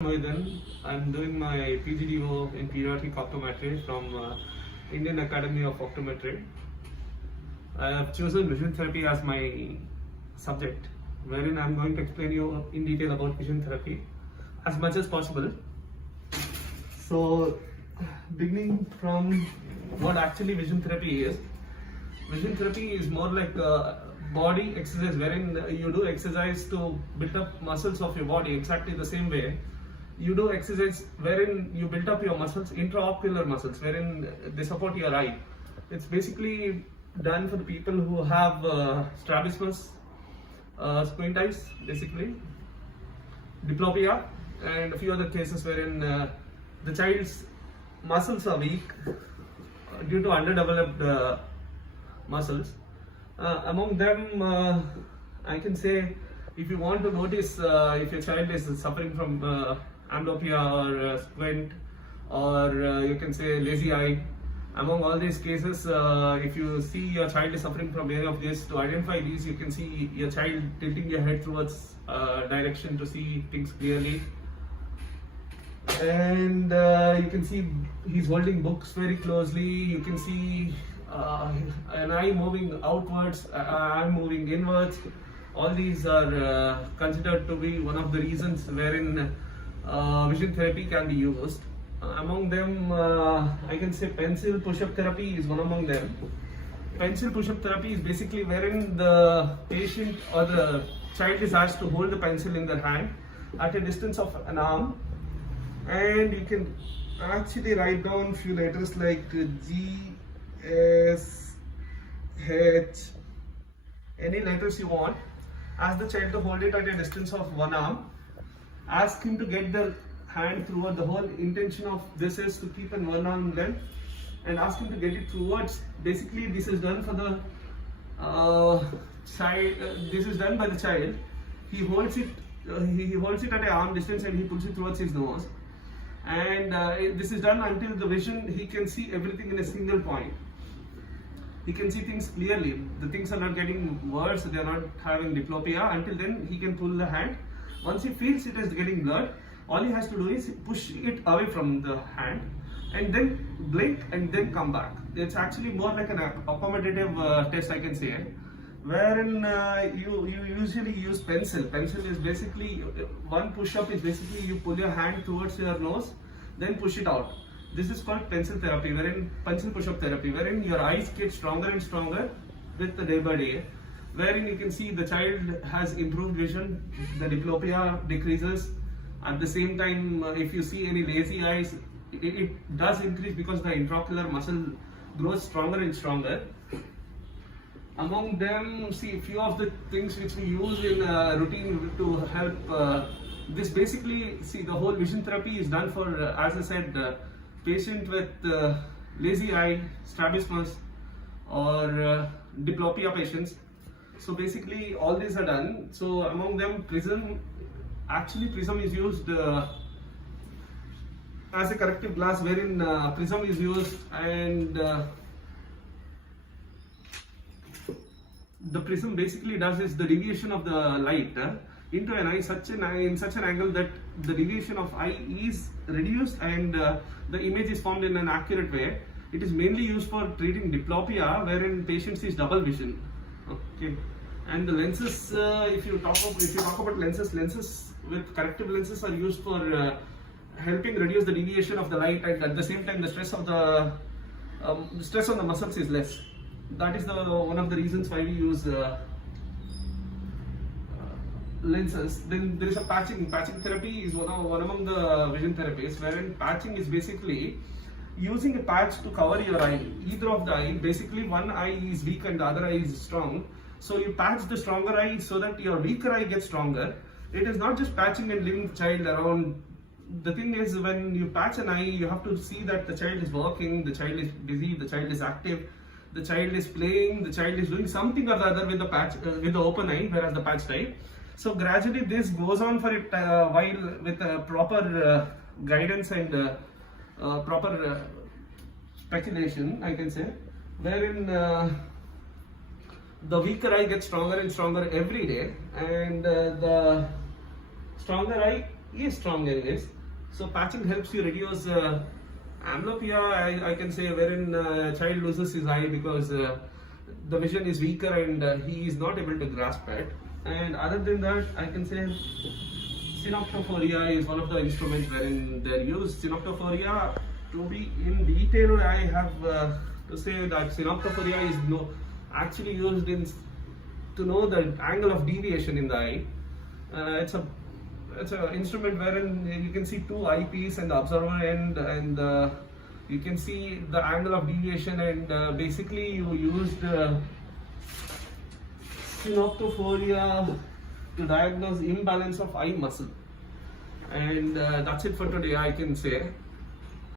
Mohidan. I'm doing my PGDO in pediatric optometry from Indian Academy of Optometry. I have chosen vision therapy as my subject, wherein I'm going to explain you in detail about vision therapy as much as possible. So, beginning from what actually vision therapy is. Vision therapy is more like a body exercise wherein you do exercise to build up muscles of your body exactly the same way. You do exercise wherein you build up your muscles, intraocular muscles, wherein they support your eye. It's basically done for the people who have strabismus, squint eyes, basically, diplopia, and a few other cases wherein the child's muscles are weak due to underdeveloped muscles. Among them, I can say, if you want to notice if your child is suffering from amblyopia or squint, or you can say lazy eye, among all these cases, if you see your child is suffering from any of this, to identify these, you can see your child tilting your head towards direction to see things clearly. And you can see he's holding books very closely. You can see an eye moving outwards, eye moving inwards. All these are considered to be one of the reasons wherein vision therapy can be used. Among them, I can say pencil push-up therapy is one among them. Pencil push-up therapy is basically wherein the patient or the child is asked to hold the pencil in their hand at a distance of an arm, and you can actually write down few letters like G, S, H, any letters you want. Ask the child to hold it at a distance of one arm. Ask him to get the hand through. The whole intention of this is to keep an one arm length, and ask him to get it towards. Basically, this is done for the child. This is done by the child. He holds it. He holds it at an arm distance and he pulls it towards his nose. And this is done until the vision. He can see everything in a single point. He can see things clearly. The things are not getting worse. They are not having diplopia. Until then, he can pull the hand. Once he feels it is getting blurred, all he has to do is push it away from the hand and then blink and then come back. It's actually more like an accommodative test, I can say, wherein you usually use pencil. Pencil is basically, one push-up is basically you pull your hand towards your nose, then push it out. This is called pencil therapy, wherein pencil push-up therapy, wherein your eyes get stronger and stronger with the day by day, wherein you can see the child has improved vision, the diplopia decreases. At the same time, if you see any lazy eyes, it does increase because the intraocular muscle grows stronger and stronger. Among them, see, few of the things which we use in routine to help this basically, see, the whole vision therapy is done for, as I said, patient with lazy eye, strabismus, or diplopia patients. So basically, all these are done. So among them, prism. Actually, prism is used as a corrective glass, wherein prism is used, and the prism basically does is the deviation of the light into an eye in such an angle that the deviation of eye is reduced and the image is formed in an accurate way. It is mainly used for treating diplopia, wherein patients is double vision. Okay, and the lenses. If you talk about lenses with corrective lenses are used for helping reduce the deviation of the light, and at the same time the stress of the stress on the muscles is less. That is one of the reasons why we use lenses. Then there is a patching. Patching therapy is one among the vision therapies, wherein patching is basically using a patch to cover your eye, either of the eye. Basically, one eye is weak and the other eye is strong. So you patch the stronger eye so that your weaker eye gets stronger. It is not just patching and leaving the child around. The thing is, when you patch an eye, you have to see that the child is working, the child is busy, the child is active, the child is playing, the child is doing something or the other with the patch, with the open eye, whereas the patched eye. So gradually this goes on for a while with proper guidance and proper speculation, I can say, wherein the weaker eye gets stronger and stronger every day, and the stronger eye he is strong anyways. So patching helps you reduce amblyopia, I can say, wherein child loses his eye because the vision is weaker and he is not able to grasp it. And other than that, I can say synoptophoria is one of the instruments wherein they're used. Synoptophoria, to be in detail, I have to say that synoptophoria is actually used to know the angle of deviation in the eye. It's an instrument wherein you can see two eyepiece and the observer end, and you can see the angle of deviation, and basically you use the synoptophoria to diagnose imbalance of eye muscle. And that's it for today, I can say.